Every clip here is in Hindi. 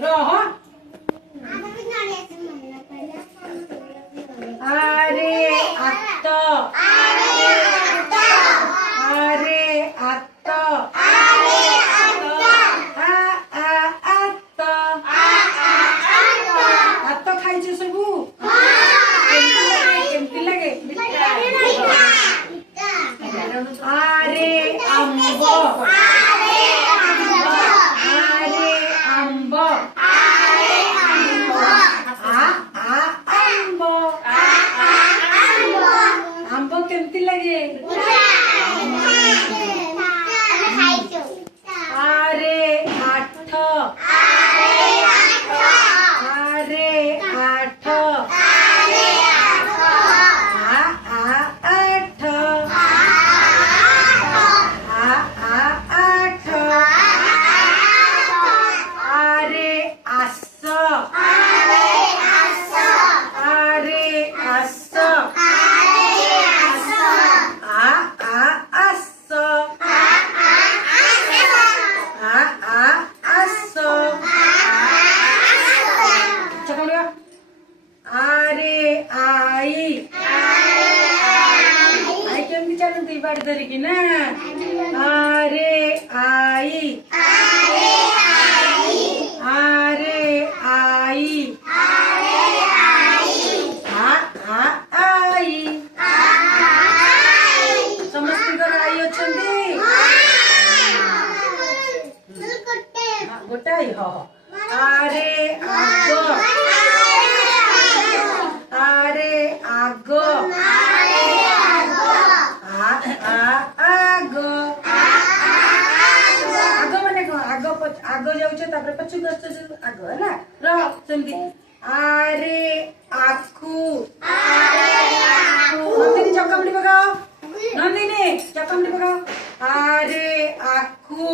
रह आरे आत्त आरे आत्त आत्त आत्त खाइछे सबू केमती लगे आरे आंब आरे आंब आंब आंब केमती लगे आरे आठ आरे आठ आठ आठ आरे आस आरे आस आस आरे आई आई केमती चलती बाड़ी धरिकी ना आरे आई आरे आई आई समस्त आई अच्छे गोटाई हाँ आरे आग आरे आग आग आग माने कौन आग आग जाऊचे तापर पछु गछ आग है ना र सेमती आरे आखु नंदिनी चकमडी पकाओ नंदिनी चकमडी पकाओ आरे आखु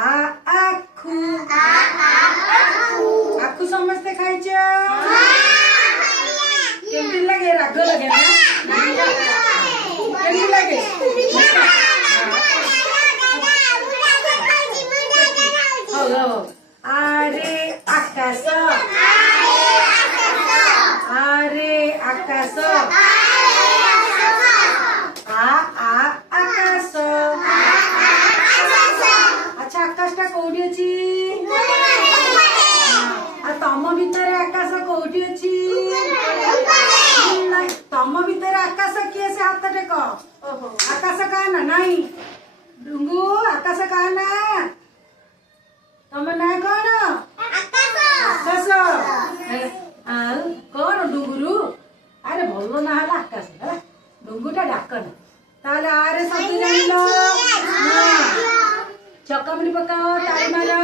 आखु आखु समस्ते खाइछ केमती लगे राग लगे ना केमती लगे आरे आकाश आरे आकाश आकाश अच्छा आकाशटा कोठी अछि तम भितर आकाश कोठी अछि तम भितर आकाश किए से हाथ टेक आकाश का ना नहीं डुंगू आकाश का ना तम ना कौन आकाश कौन डुंगुरु अरे भल ना हला आकाश डुंगुटा डाकना ताले आरे सब जानिलो चकमडी पकाओ ताली मारो